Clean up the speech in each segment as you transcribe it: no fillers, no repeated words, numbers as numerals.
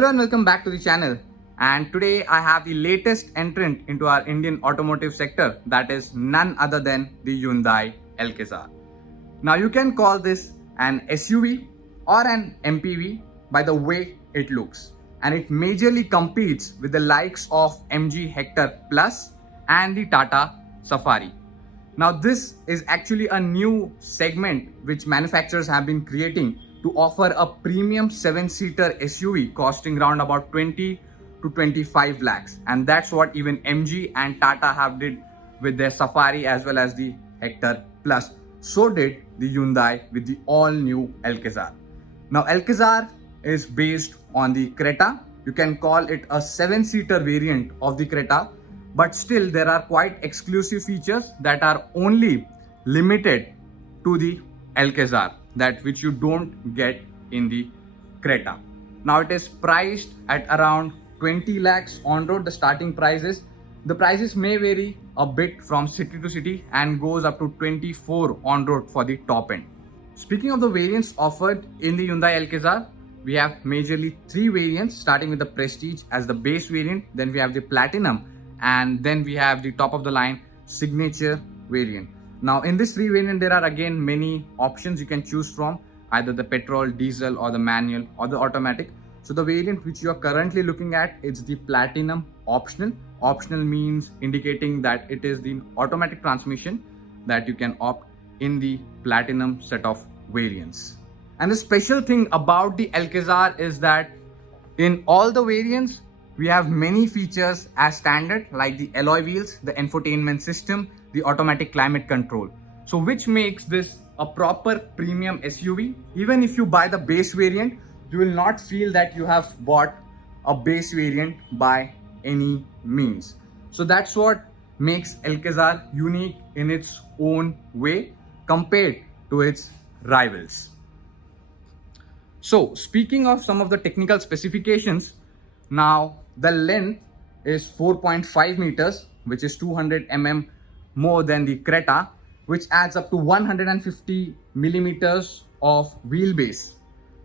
Hello and welcome back to the channel. And today I have the latest entrant into our Indian automotive sector, that is none other than the Hyundai Alcazar. Now you can call this an SUV or an MPV by the way it looks, and it majorly competes with the likes of MG Hector Plus and the Tata Safari. Now this is actually a new segment which manufacturers have been creating to offer a premium 7-seater SUV costing around about 20 to 25 lakhs, and that's what even MG and Tata have did with their Safari as well as the Hector Plus. So did the Hyundai with the all new Alcazar. Now Alcazar is based on the Creta. You can call it a 7-seater variant of the Creta, but still there are quite exclusive features that are only limited to the Alcazar, that which you don't get in the Creta. Now it is priced at around 20 lakhs on road. The starting prices, the prices may vary a bit from city to city and goes up to 24 on road for the top end. Speaking of the variants offered in the Hyundai Alcazar, we have majorly 3 variants, starting with the Prestige as the base variant, then we have the Platinum, and then we have the top of the line Signature variant. Now in this 3 variant, there are again many options you can choose from, either the petrol, diesel or the manual or the automatic. So the variant which you are currently looking at, it's the Platinum optional. Optional means indicating that it is the automatic transmission that you can opt in the Platinum set of variants. And the special thing about the Alcazar is that in all the variants, we have many features as standard, like the alloy wheels, the infotainment system, the automatic climate control. So which makes this a proper premium SUV. Even if you buy the base variant, you will not feel that you have bought a base variant by any means. So that's what makes Alcazar unique in its own way compared to its rivals. So speaking of some of the technical specifications, now the length is 4.5 meters, which is 200 mm more than the Creta, which adds up to 150 millimeters of wheelbase.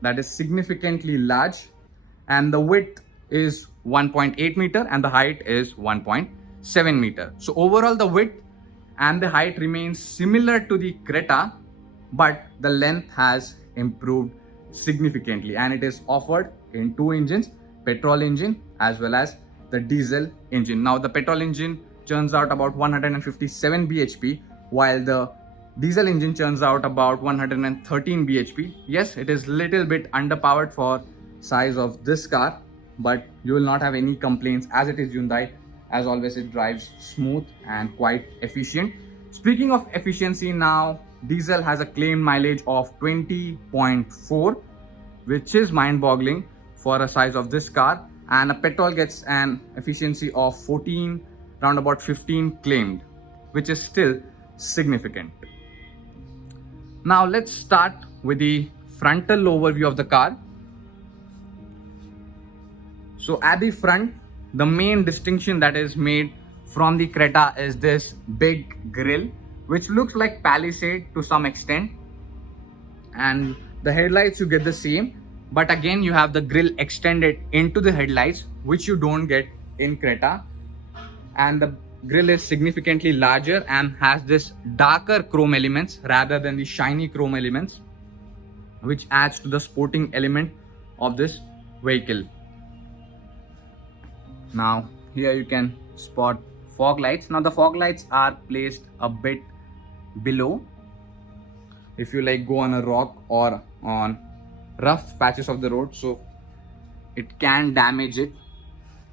That is significantly large. And the width is 1.8 meter and the height is 1.7 meter. So overall the width and the height remains similar to the Creta, but the length has improved significantly, and it is offered in 2 engines, petrol engine as well as the diesel engine. Now the petrol engine churns out about 157 bhp, while the diesel engine churns out about 113 bhp. Yes, it is little bit underpowered for size of this car, but you will not have any complaints, as it is Hyundai. As always, it drives smooth and quite efficient. Speaking of efficiency, now diesel has a claimed mileage of 20.4, which is mind-boggling for a size of this car, and a petrol gets an efficiency of 14, round about 15 claimed, which is still significant. Now let's start with the frontal overview of the car. So at the front, the main distinction that is made from the Creta is this big grille, which looks like Palisade to some extent, and the headlights you get the same, but again you have the grille extended into the headlights, which you don't get in Creta. And the grille is significantly larger and has this darker chrome elements rather than the shiny chrome elements, which adds to the sporting element of this vehicle. Now here you can spot fog lights. Now the fog lights are placed a bit below. If you like go on a rock or on rough patches of the road, so it can damage it,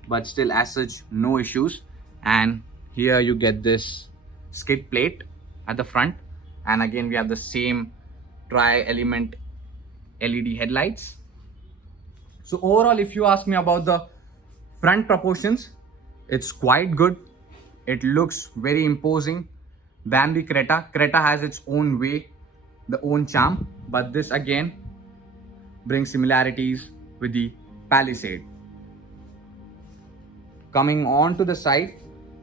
but still as such no issues. And here you get this skid plate at the front, and again we have the same tri-element LED headlights. So overall, if you ask me about the front proportions, it's quite good. It looks very imposing than the Creta. Creta has its own way, the own charm, but this again brings similarities with the Palisade. Coming on to the side,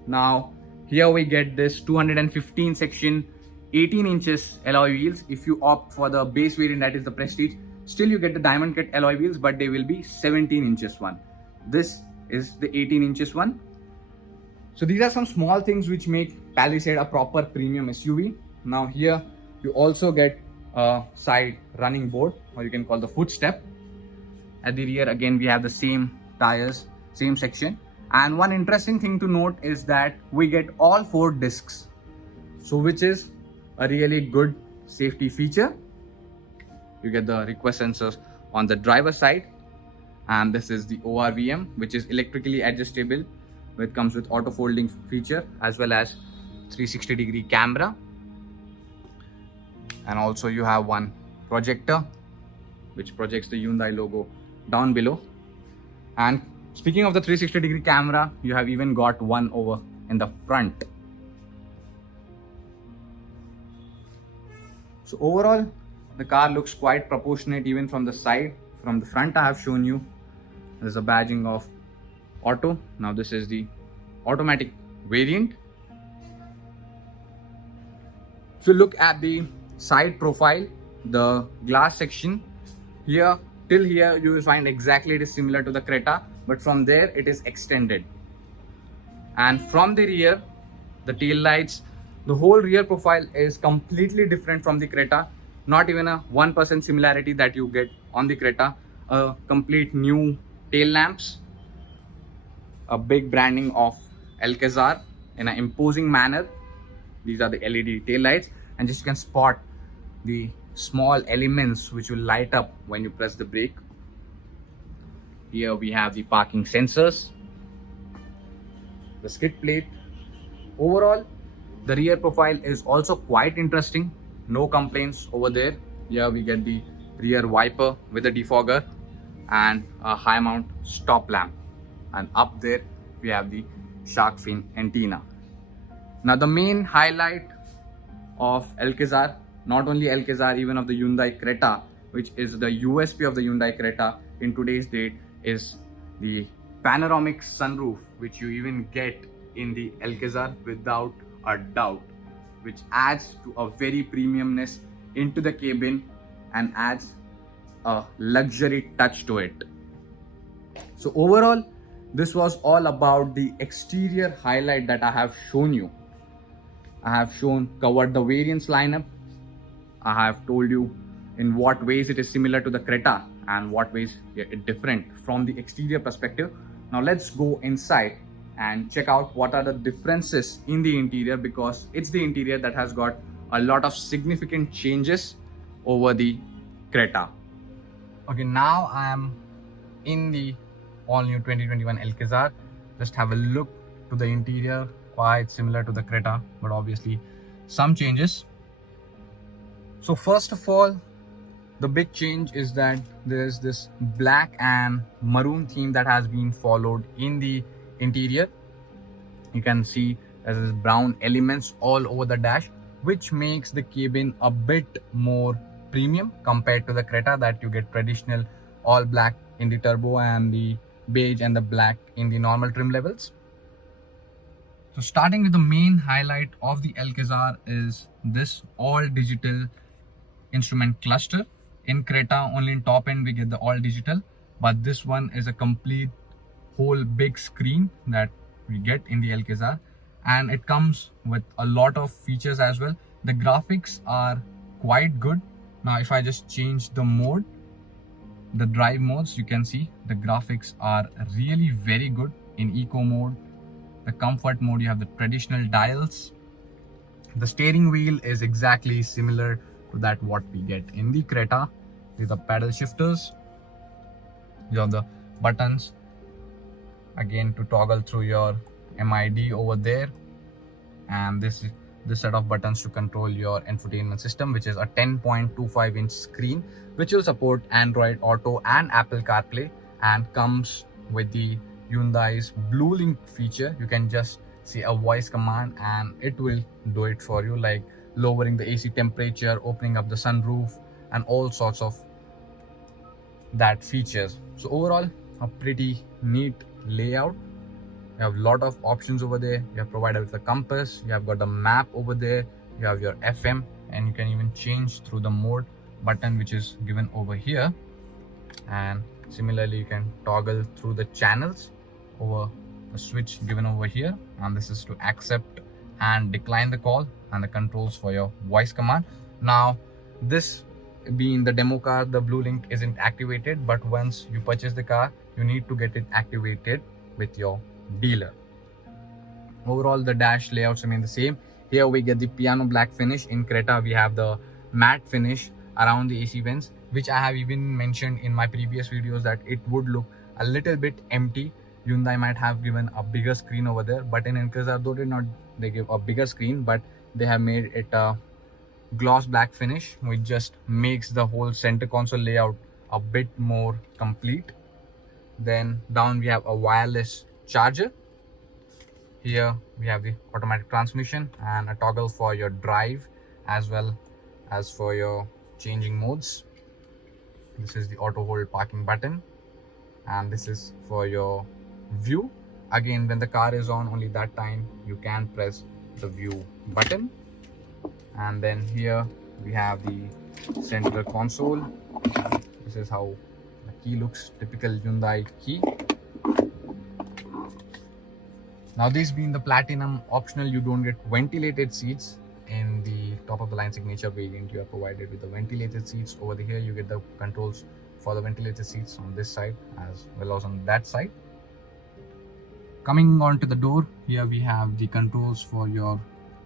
now here we get this 215 section 18 inches alloy wheels. If you opt for the base variant, that is the Prestige, Still you get the diamond cut alloy wheels, but they will be 17 inches one. This is the 18 inches one. So these are some small things which make Palisade a proper premium SUV. Now here you also get a side running board, or you can call the footstep. At the rear again we have the same tires, same section. And one interesting thing to note is that we get all 4 discs, so which is a really good safety feature. You get the request sensors on the driver side, and this is the ORVM, which is electrically adjustable. It comes with auto folding feature as well as 360-degree camera, and also you have one projector which projects the Hyundai logo down below. And speaking of the 360-degree camera, you have even got one over in the front. So overall the car looks quite proportionate even from the side. From the front I have shown you there's a badging of auto. Now this is the automatic variant. If you look at the side profile, the glass section here till here you will find exactly it is similar to the Creta, but from there it is extended. And from the rear, the tail lights, the whole rear profile is completely different from the Creta. Not even a 1% similarity that you get on the Creta. A complete new tail lamps, a big branding of Alcazar in an imposing manner. These are the LED tail lights, and just you can spot the small elements which will light up when you press the brake. Here we have the parking sensors, the skid plate. Overall, the rear profile is also quite interesting. No complaints over there. Here we get the rear wiper with a defogger and a high mount stop lamp, and up there we have the shark fin antenna. Now the main highlight of Alcazar, not only Alcazar, even of the Hyundai Creta, which is the USP of the Hyundai Creta in today's date, is the panoramic sunroof, which you even get in the Alcazar without a doubt, which adds to a very premiumness into the cabin and adds a luxury touch to it. So overall, this was all about the exterior highlight that I have shown you. I have covered the variants lineup. I have told you in what ways it is similar to the Creta and what ways it different from the exterior perspective. Now let's go inside and check out what are the differences in the interior, because it's the interior that has got a lot of significant changes over the Creta. Okay, now I am in the all new 2021 Alcazar. Just have a look to the interior, quite similar to the Creta, but obviously some changes. So first of all, the big change is that there's this black and maroon theme that has been followed in the interior. You can see there's brown elements all over the dash, which makes the cabin a bit more premium compared to the Creta that you get traditional all black in the turbo and the beige and the black in the normal trim levels. So starting with the main highlight of the Alcazar is this all digital instrument cluster. In Creta, only in top end we get the all digital, but this one is a complete whole big screen that we get in the Alcazar, and it comes with a lot of features as well. The graphics are quite good. Now if I just change the mode, the drive modes, you can see the graphics are really very good. In eco mode, the comfort mode, you have the traditional dials. The steering wheel is exactly similar to that what we get in the Creta. These are paddle shifters. You have the buttons again to toggle through your MID over there, and this set of buttons to control your infotainment system, which is a 10.25 inch screen which will support Android Auto and Apple CarPlay, and comes with the Hyundai's Blue Link feature. You can just say a voice command and it will do it for you, like lowering the AC temperature, opening up the sunroof, and all sorts of that features. So overall, a pretty neat layout. You have a lot of options over there. You have provided with a compass, you have got the map over there, you have your FM, and you can even change through the mode button which is given over here, and similarly you can toggle through the channels over the switch given over here, and this is to accept and decline the call, and the controls for your voice command. Now this being the demo car, the blue link isn't activated, but once you purchase the car you need to get it activated with your dealer. Overall the dash layouts remain the same. Here we get the piano black finish. In Creta we have the matte finish around the AC vents, which I have even mentioned in my previous videos that it would look a little bit empty. Hyundai might have given a bigger screen over there, but in Alcazar though they give a bigger screen, but they have made it a gloss black finish, which just makes the whole center console layout a bit more complete. Then down we have a wireless charger. Here we have the automatic transmission and a toggle for your drive as well as for your changing modes. This is the auto hold parking button, and this is for your view. Again, when the car is on, only that time you can press the view button. And then here we have the center console. This is how the key looks, typical Hyundai key. Now this being the platinum optional, you don't get ventilated seats. In the top of the line signature variant you are provided with the ventilated seats. Over here you get the controls for the ventilated seats on this side as well as on that side. Coming on to the door, here we have the controls for your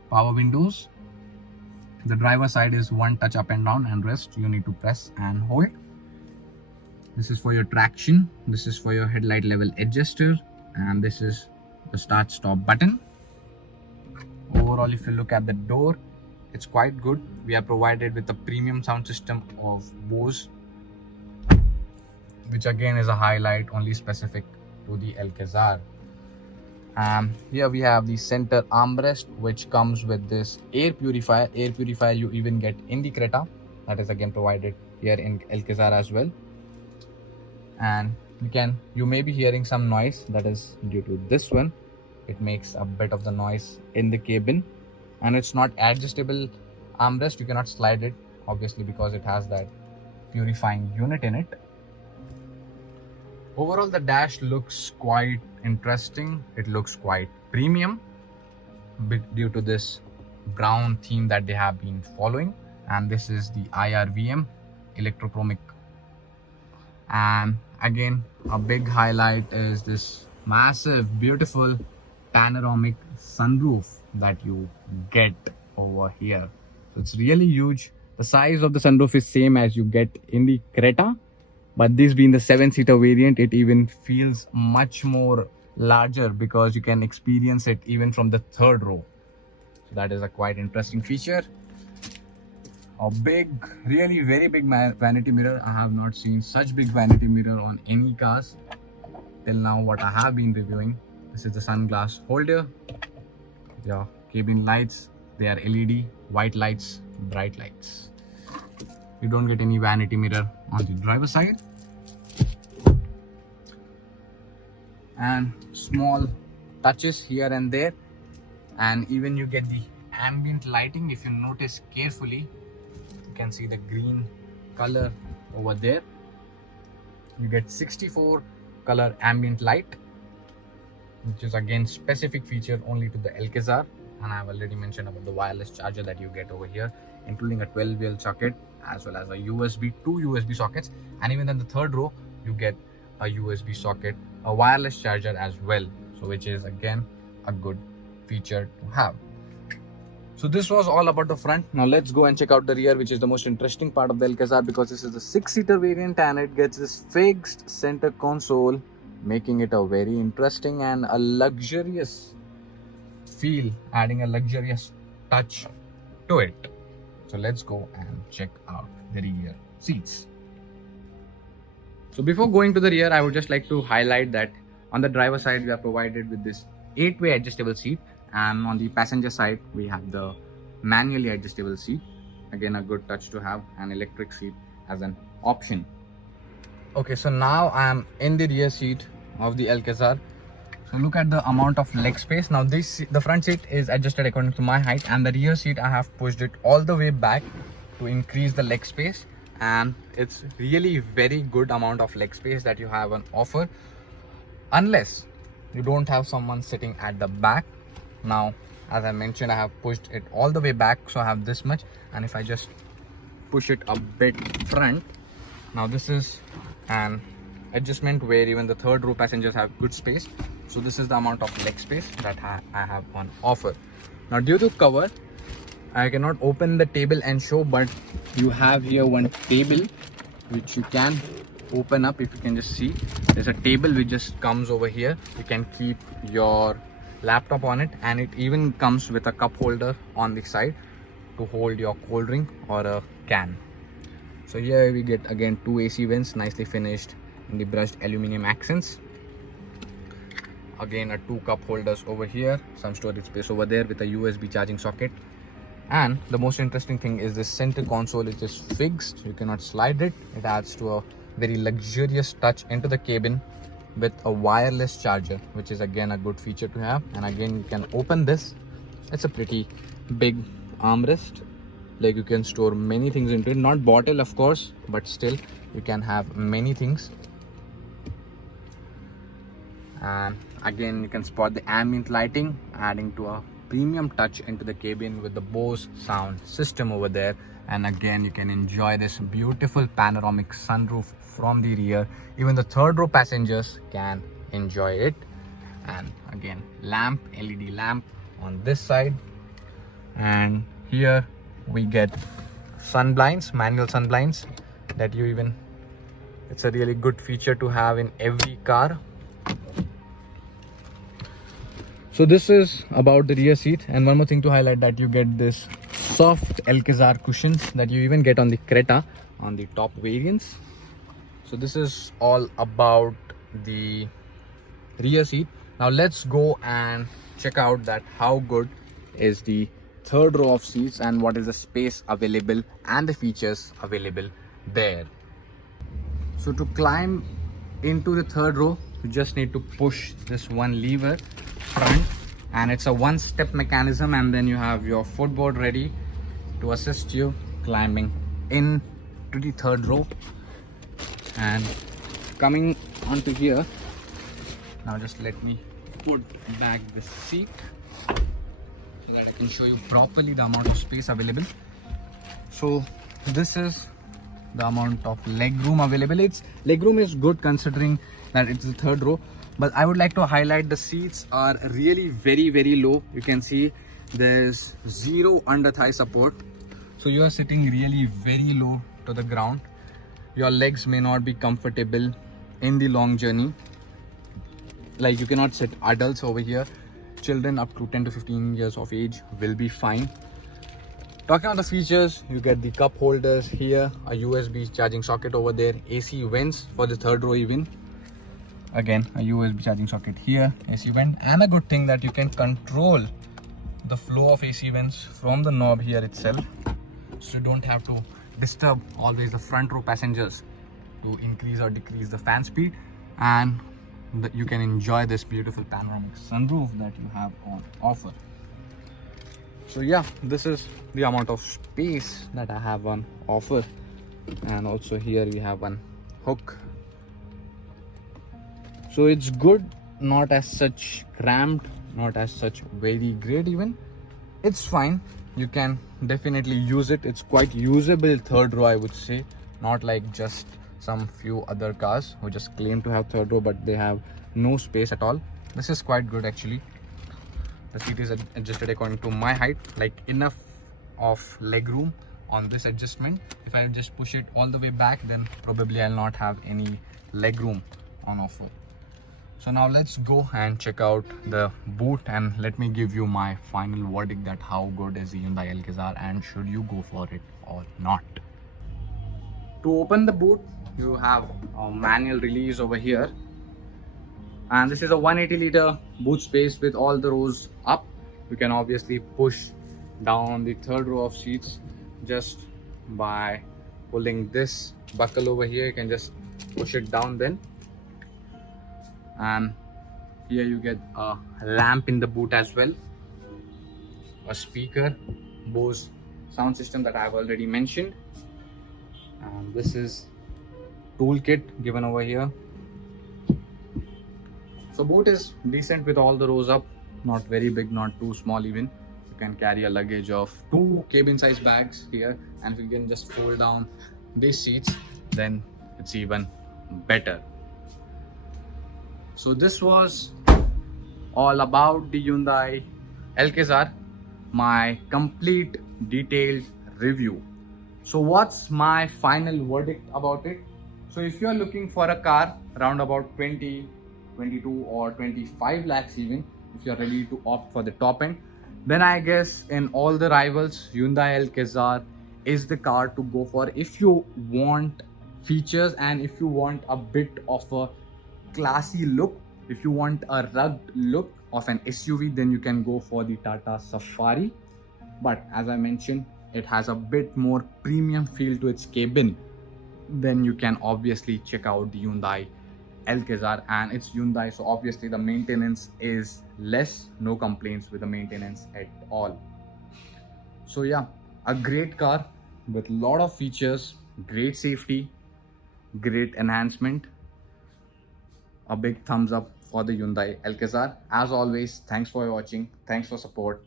power windows. The driver side is one touch up and down, and rest you need to press and hold. This is for your traction, this is for your headlight level adjuster, and this is the start stop button. Overall, if you look at the door, it's quite good. We are provided with a premium sound system of Bose, which again is a highlight only specific to the Alcazar. Here we have the center armrest, which comes with this air purifier. Air purifier you even get in the Creta, that is again provided here in Alcazar as well. And you may be hearing some noise, that is due to this one. It makes a bit of the noise in the cabin, and it's not adjustable armrest. You cannot slide it obviously because it has that purifying unit in it. Overall the dash looks quite interesting. It looks quite premium due to this brown theme that they have been following, and this is the IRVM electrochromic. And again, a big highlight is this massive beautiful panoramic sunroof that you get over here. So it's really huge. The size of the sunroof is same as you get in the Creta, but this being the 7-seater variant, it even feels much more larger because you can experience it even from the third row. So that is a quite interesting feature. A big, really very big vanity mirror. I have not seen such big vanity mirror on any cars till now what I have been reviewing. This is the sunglass holder. Your cabin lights, they are LED, white lights, bright lights. You don't get any vanity mirror on the driver side. And small touches here and there, and even you get the ambient lighting. If you notice carefully, you can see the green color over there. You get 64 color ambient light, which is again specific feature only to the Alcazar. And I have already mentioned about the wireless charger that you get over here, including a 12-volt socket as well as a two USB sockets, and even in the third row you get a USB socket, a wireless charger as well, so which is again a good feature to have. So this was all about the front. Now let's go and check out the rear, which is the most interesting part of the Alcazar, because this is the 6-seater variant and it gets this fixed center console, making it a very interesting and a luxurious feel, adding a luxurious touch to it. So let's go and check out the rear seats. So before going to the rear, I would just like to highlight that on the driver side we are provided with this 8-way adjustable seat, and on the passenger side we have the manually adjustable seat. Again, a good touch to have an electric seat as an option. Okay, so now I am in the rear seat of the Alcazar. So look at the amount of leg space. Now the front seat is adjusted according to my height, and the rear seat I have pushed it all the way back to increase the leg space. and it's really very good amount of leg space that you have on offer, unless you don't have someone sitting at the back. Now, as I mentioned, I have pushed it all the way back, so I have this much, and if I just push it a bit front, now this is an adjustment where even the third row passengers have good space. So this is the amount of leg space that I have on offer. Now, due to cover, I cannot open the table and show, but you have here one table which you can open up. If you can just see, there's a table which just comes over here. You can keep your laptop on it, and it even comes with a cup holder on the side to hold your cold drink or a can. So here we get again two AC vents, nicely finished in the brushed aluminum accents. Again, a two cup holders over here, some storage space over there with a USB charging socket. And the most interesting thing is this center console is just fixed. You cannot slide it. It adds to a very luxurious touch into the cabin with a wireless charger, which is again a good feature to have. And again, you can open this. It's a pretty big armrest. Like, you can store many things into it. Not bottle, of course, but still you can have many things. And again, you can spot the ambient lighting, adding to a premium touch into the cabin with the Bose sound system over there. And again, you can enjoy this beautiful panoramic sunroof from the rear. Even the third row passengers can enjoy it. And again, lamp, LED lamp on this side. And here we get sun blinds, manual sun blinds that you even, it's a really good feature to have in every car. So this is about the rear seat. And one more thing to highlight, that you get this soft Alcazar cushions that you even get on the Creta on the top variants. So this is all about the rear seat. Now let's go and check out that how good is the third row of seats and what is the space available and the features available there. So to climb into the third row, you just need to push this one lever front, and it's a one-step mechanism, and then you have your footboard ready to assist you climbing into the third row. And coming onto here, now just let me put back the seat so that I can show you properly the amount of space available. So this is the amount of leg room available. Its leg room is good considering that it's the third row, but I would like to highlight the seats are really very low. You can see there's zero under thigh support, so you are sitting really very low to the ground. Your legs may not be comfortable in the long journey. Like, you cannot sit adults over here. Children up to 10 to 15 years of age will be fine. Talking about the features, you get the cup holders here, a USB charging socket over there, AC vents for the third row even. Again, a USB charging socket here, AC vent, and a good thing that you can control the flow of AC vents from the knob here itself. So you don't have to disturb always the front row passengers to increase or decrease the fan speed. And you can enjoy this beautiful panoramic sunroof that you have on offer. So yeah, this is the amount of space that I have on offer. And also here we have one hook. So it's good, not as such cramped, not as such very great even. It's fine, you can definitely use it. It's quite usable third row, I would say. Not like just some few other cars who just claim to have third row but they have no space at all. This is quite good actually. The seat is adjusted according to my height, like enough of leg room on this adjustment. If I just push it all the way back, then probably I'll not have any leg room on offer. So now let's go and check out the boot, and let me give you my final verdict that how good is the Hyundai Alcazar and should you go for it or not. To open the boot, you have a manual release over here, and this is a 180-liter boot space with all the rows up. You can obviously push down the third row of seats just by pulling this buckle over here. You can just push it down then. And here you get a lamp in the boot as well, a speaker, Bose sound system that I have already mentioned, And this is toolkit given over here. So boat is decent with all the rows up, not very big, not too small even. You can carry a luggage of 2 cabin size bags here, and if you can just fold down these seats, then it's even better. So this was all about the Hyundai Alcazar, my complete detailed review. So what's my final verdict about it? So if you're looking for a car around about 20, 22 or 25 lakhs even, if you're ready to opt for the top end, then I guess in all the rivals, Hyundai Alcazar is the car to go for if you want features and if you want a bit of a classy look. If you want a rugged look of an SUV, then you can go for the Tata Safari. But as I mentioned, it has a bit more premium feel to its cabin. Then you can obviously check out the Hyundai Alcazar, and it's Hyundai, so obviously the maintenance is less. No complaints with the maintenance at all. So yeah, a great car with a lot of features, great safety, great enhancement. A big thumbs up for the Hyundai Alcazar. As always, thanks for watching, thanks for support,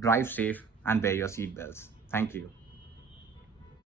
drive safe and wear your seatbelts. Thank you.